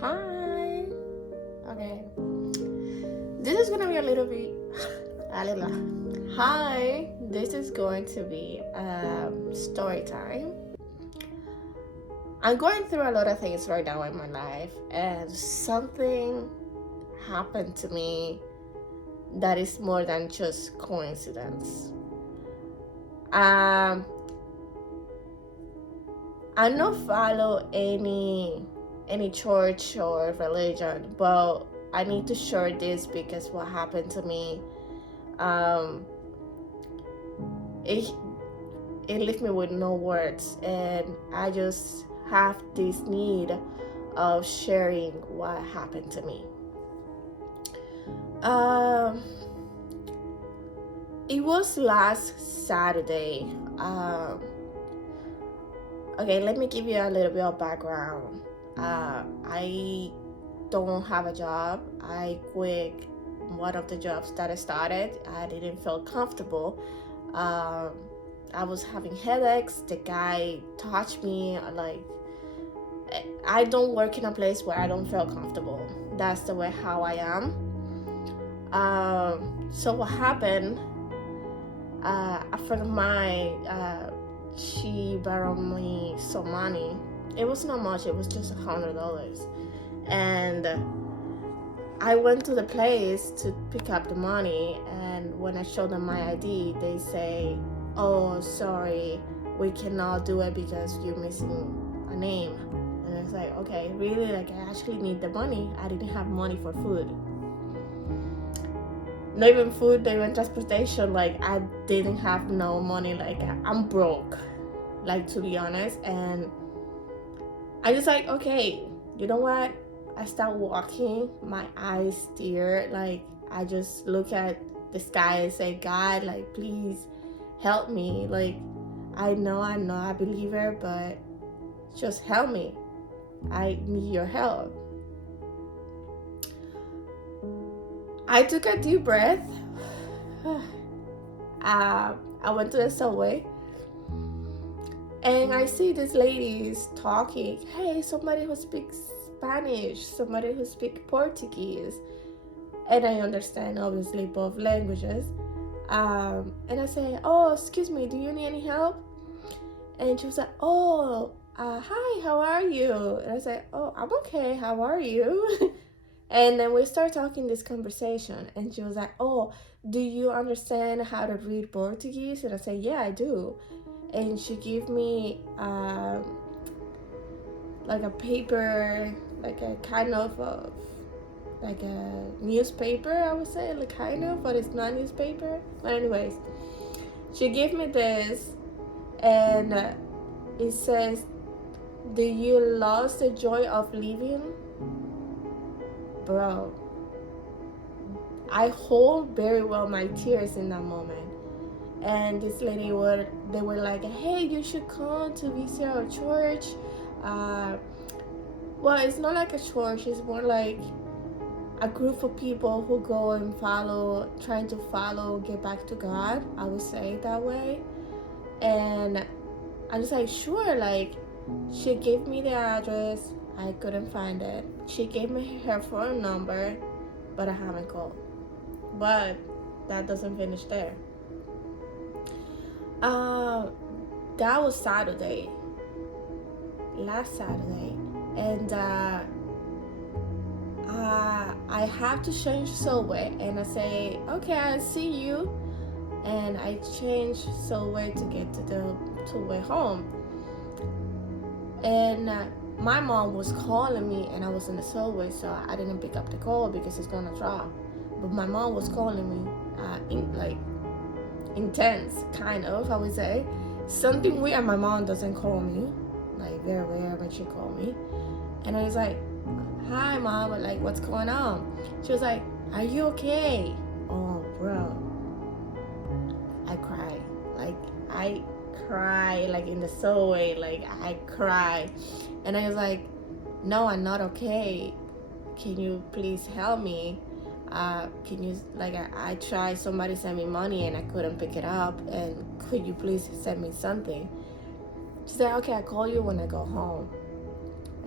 Hi. Okay. This is gonna be a little bit. Hi. This is going to be story time. I'm going through a lot of things right now in my life, and something happened to me that is more than just coincidence. Um, I don't follow any church or religion, but I need to share this because what happened to me, um, it it left me with no words, and I just have this need of sharing what happened to me. Um, it was last Saturday. Okay, let me give you a little bit of background. I don't have a job. I quit one of the jobs that I started. I didn't feel comfortable. Um, I was having headaches. The guy touched me. Like, I don't work in a place where I don't feel comfortable. That's the way how I am. So what happened? A friend of mine, she borrowed me some money. It was not much. It was just $100, and I went to the place to pick up the money. And when I showed them my ID, they say, "Oh, sorry, we cannot do it because you're missing a name." And I was like, "Okay, really? Like, I actually need the money. I didn't have money for food." Not even food, not even transportation. Like, I didn't have no money. Like, I'm broke, like, to be honest. And I just like, okay, you know what? I start walking, my eyes tear. Like, I just look at the sky and say, God, like, please help me. Like, I know I believe her, but just help me. I need your help. I took a deep breath. I went to the subway, and I see these ladies talking. Hey, somebody who speaks Spanish, somebody who speaks Portuguese, and I understand obviously both languages. And I say, "Oh, excuse me, do you need any help?" And she was like, "Oh, hi, how are you?" And I said, "Oh, I'm okay. How are you?" And then we start talking this conversation, and she was like, "Oh, do you understand how to read Portuguese?" And I said, "Yeah, I do." And she gave me like a paper, like a kind of like a newspaper, I would say, like kind of, but it's not newspaper. But anyways, she gave me this, and it says, "Do you lose the joy of living?" Bro, I hold very well my tears in that moment. And this lady they were like, "Hey, you should come to visit our church." Well, it's not like a church, it's more like a group of people who go and trying to get back to God, I would say it that way. And I was like, sure. Like, she gave me the address. I couldn't find it. She gave me her phone number, but I haven't called. But that doesn't finish there. That was Saturday, last Saturday, and I have to change subway, and I say, okay, I see you, and I change subway to get to the way home. And my mom was calling me, and I was in the subway, so I didn't pick up the call because it's gonna drop. But my mom was calling me, intense, kind of, I would say. Something weird. My mom doesn't call me, like very rare, but she called me, and I was like, "Hi, mom," but like, "What's going on?" She was like, "Are you okay?" Oh, bro, I cry. Like, I cry, like in the subway, like I cry, and I was like, "No, I'm not okay. Can you please help me? Can you, like, I tried, somebody sent me money and I couldn't pick it up, and could you please send me something?" She said, "Okay, I'll call you when I go home."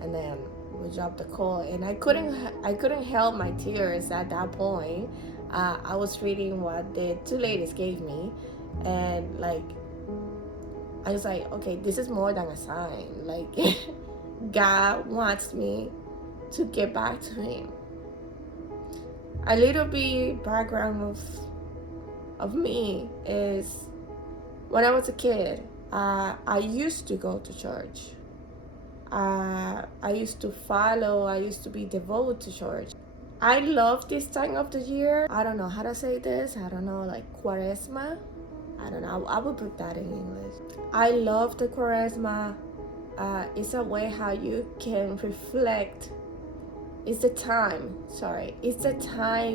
And then we dropped the call, and I couldn't help my tears at that point. I was reading what the two ladies gave me, and like I was like, okay, this is more than a sign. Like God wants me to get back to Him. A little bit background of me is when I was a kid, I used to go to church. I used to follow, I used to be devoted to church. I love this time of the year. I don't know how to say this. I don't know, like Quaresma. I don't know. I would put that in English. I love the Quaresma. It's a way how you can reflect. It's the time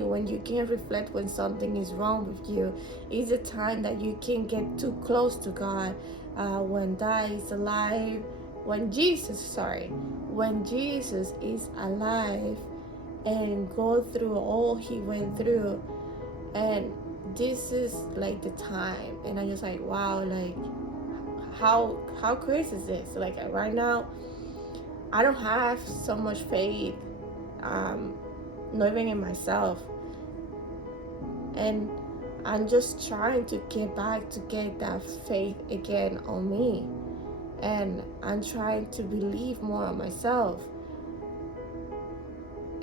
when you can reflect when something is wrong with you. It's the time that you can get too close to God. When God is alive, when Jesus is alive and go through all He went through, and this is like the time, and I'm just like, wow, like how crazy is this? Like right now, I don't have so much faith. Not even in myself, and I'm just trying to get back to get that faith again on me, and I'm trying to believe more on myself.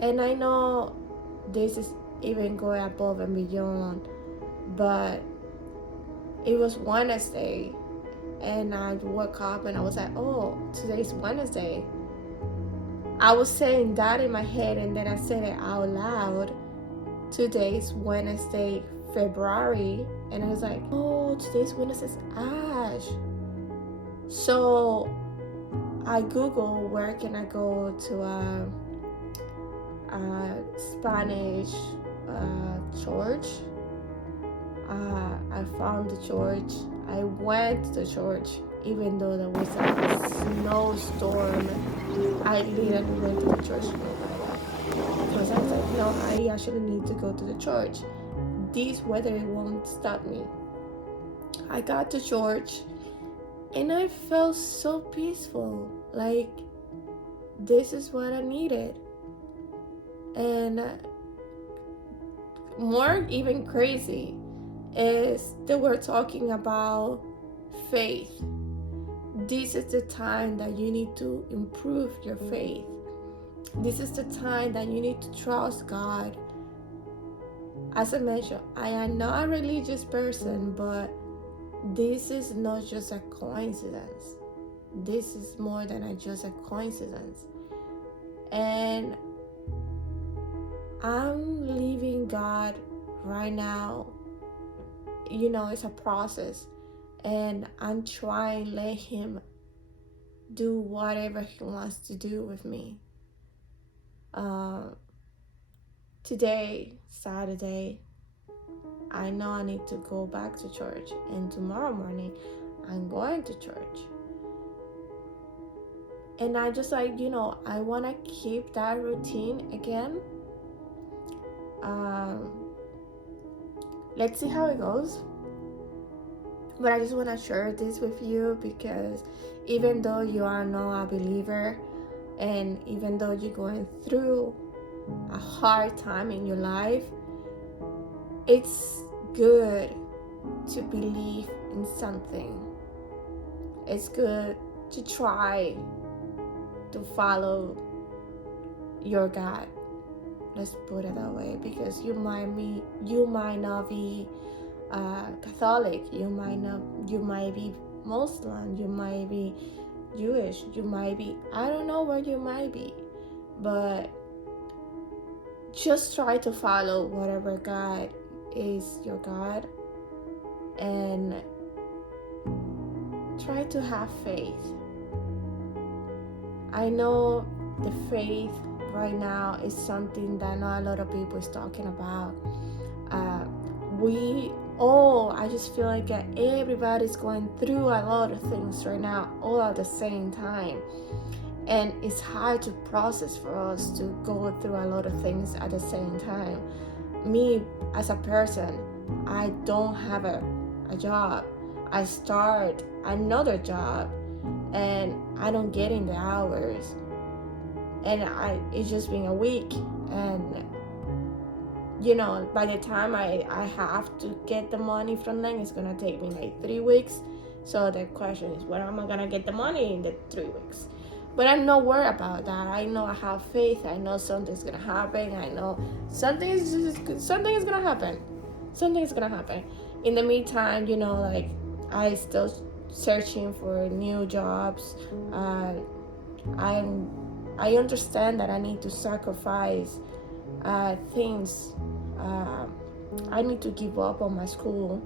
And I know this is even going above and beyond, but it was Wednesday, and I woke up and I was like, oh, today's Wednesday. I was saying that in my head, and then I said it out loud. Today's Wednesday, February, and I was like, oh, today's Wednesday's Ash. So I Google where can I go to a Spanish church. I found the church. I went to the church, even though there was a snowstorm. I literally went to the church because I was like, no, I actually need to go to the church. This weather won't stop me. I got to church and I felt so peaceful. Like, this is what I needed. And more even crazy is that we're talking about faith. This is the time that you need to improve your faith. This is the time that you need to trust God. As I mentioned, I am not a religious person, but this is not just a coincidence. This is more than just a coincidence. And I'm leaving God right now. You know, it's a process. And I'm trying to let Him do whatever He wants to do with me. Today, Saturday, I know I need to go back to church. And tomorrow morning, I'm going to church. And I just like, you know, I want to keep that routine again. Let's see how it goes. But I just want to share this with you because even though you are not a believer, and even though you're going through a hard time in your life, it's good to believe in something. It's good to try to follow your God. Let's put it that way, because you might not be Catholic, you might be Muslim, you might be Jewish, you might be, I don't know what you might be, but just try to follow whatever God is your God, and try to have faith. I know the faith right now is something that not a lot of people is talking about. I just feel like everybody's going through a lot of things right now, all at the same time. And it's hard to process for us to go through a lot of things at the same time. Me, as a person, I don't have a job. I start another job, and I don't get in the hours. and it's just been a week, and by the time I have to get the money from them, it's gonna take me like 3 weeks. So the question is, where am I gonna get the money in the 3 weeks? But I'm not worried about that. I know I have faith. I know something's gonna happen. I know something is gonna happen. Something is gonna happen. In the meantime, I still searching for new jobs. I understand that I need to sacrifice things. I need to give up on my school.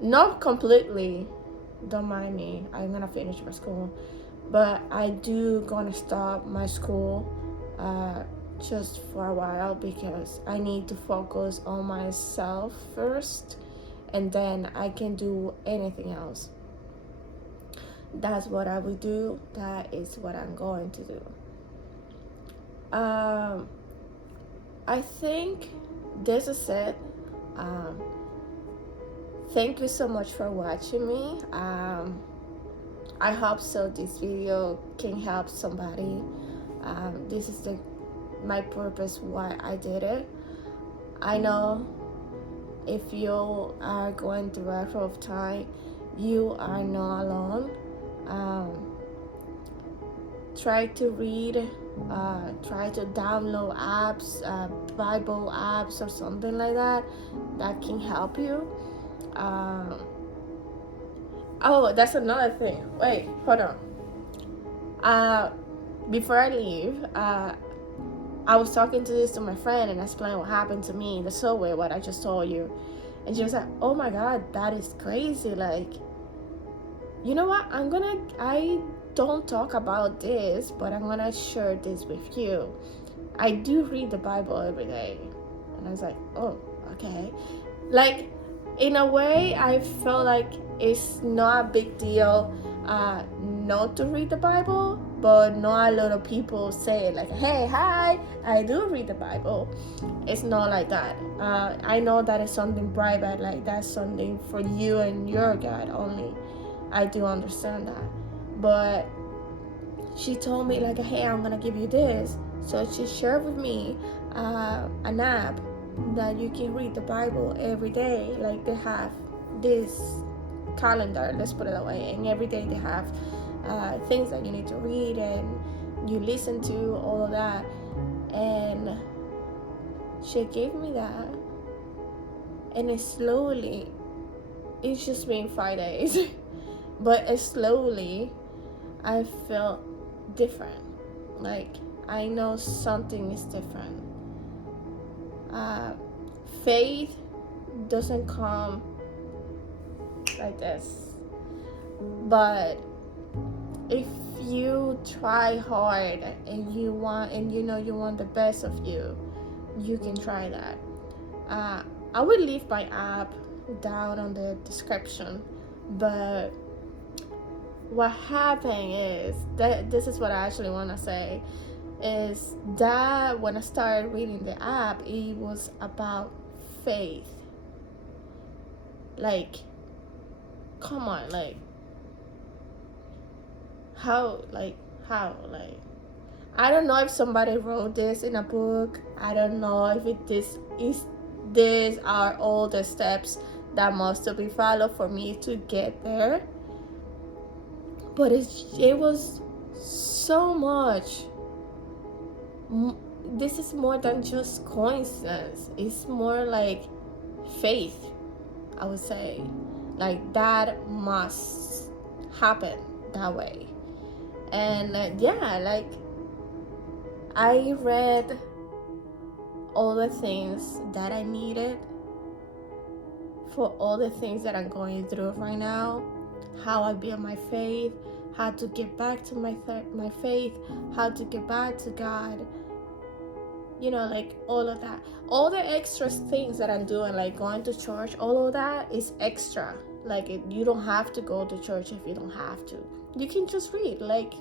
Not completely. Don't mind me. I'm gonna finish my school. But I do gonna stop my school just for a while, because I need to focus on myself first, and then I can do anything else. That's what I will do. That is what I'm going to do. I think this is it. Thank you so much for watching me. I hope so this video can help somebody. This is my purpose why I did it. I know if you are going through a rough time, you are not alone. Try to read, try to download apps, Bible apps or something like that can help you. Oh, that's another thing. Wait, hold on. Before I leave, I was talking to my friend and I explained what happened to me in the subway, what I just told you. And she was like, oh my God, that is crazy. Like, you know what? I don't talk about this, but I'm gonna share this with you. I do read the Bible every day. And I was like, oh, okay. Like, in a way, I felt like it's not a big deal not to read the Bible, but not a lot of people say like, hey, hi, I do read the Bible. It's not like that. I know that is something private, like that's something for you and your God only. I do understand that. But she told me like, hey, I'm gonna give you this. So she shared with me an app that you can read the Bible every day. Like they have this calendar, let's put it that way, and every day they have things that you need to read and you listen to, all of that. And she gave me that, and it's just been 5 days but slowly I felt different. Like I know something is different. Faith doesn't come like this, but if you try hard and you want the best of you, you can try that. I will leave my app down on the description, but what happened is that this is what I actually want to say is that when I started reading the app, it was about faith. Like, come on, like how I don't know if somebody wrote this in a book. I don't know if these are all the steps that must be followed for me to get there. But it was so much. This is more than just coincidence. It's more like faith, I would say. Like that must happen that way. And like I read all the things that I needed for all the things that I'm going through right now. How I build my faith, how to get back to my faith, how to get back to God. Like all of that. All the extra things that I'm doing, like going to church, all of that is extra. Like you don't have to go to church if you don't have to. You can just read. Like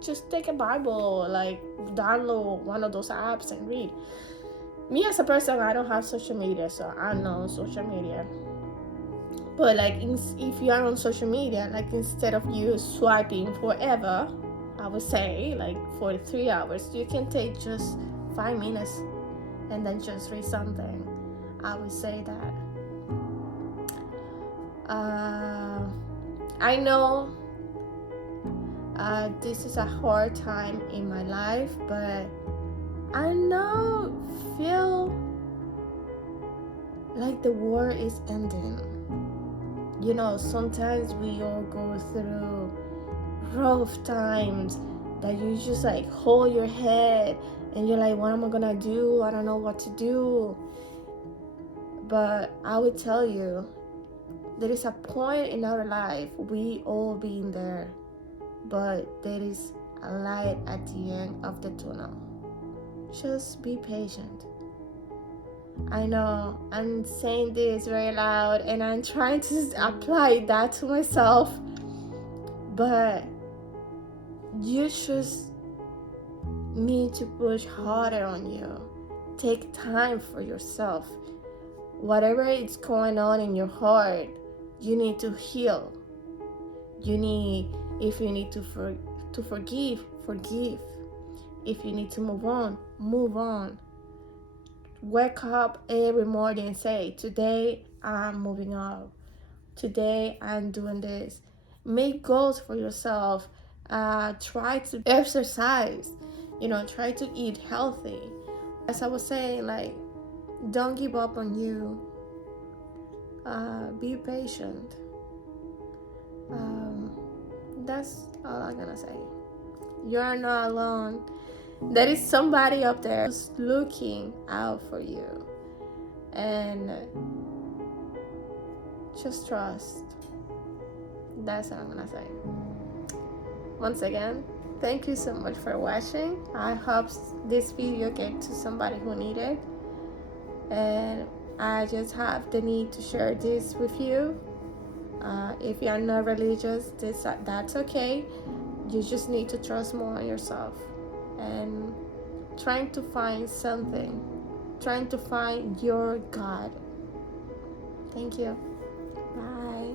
just take a Bible, like download one of those apps and read. Me as a person, I don't have social media, so I'm not on social media. But like if you are on social media, like instead of you swiping forever, I would say like for 3 hours, you can take just 5 minutes and then just read something. I would say that. I know this is a hard time in my life, but I know feel like the war is ending. You know, sometimes we all go through rough times that you just like hold your head and you're like, what am I gonna do? I don't know what to do. But I would tell you, there is a point in our life, we all been there, but there is a light at the end of the tunnel. Just be patient. I know I'm saying this very loud and I'm trying to apply that to myself, but you just need to push harder on you. Take time for yourself. Whatever is going on in your heart, you need to heal. You need, if you need to forgive, forgive. If you need to move on, move on. Wake up every morning and say, today I'm moving up. Today I'm doing this. Make goals for yourself. Try to exercise. Try to eat healthy. As I was saying, like, don't give up on you. Be patient. That's all I'm gonna say. You're not alone. There is somebody up there who's looking out for you. And just trust. That's what I'm gonna say. Once again, thank you so much for watching. I hope this video get to somebody who need it. And I just have the need to share this with you. If you are not religious, that's okay. You just need to trust more on yourself and trying to find something, trying to find your God. Thank you. Bye.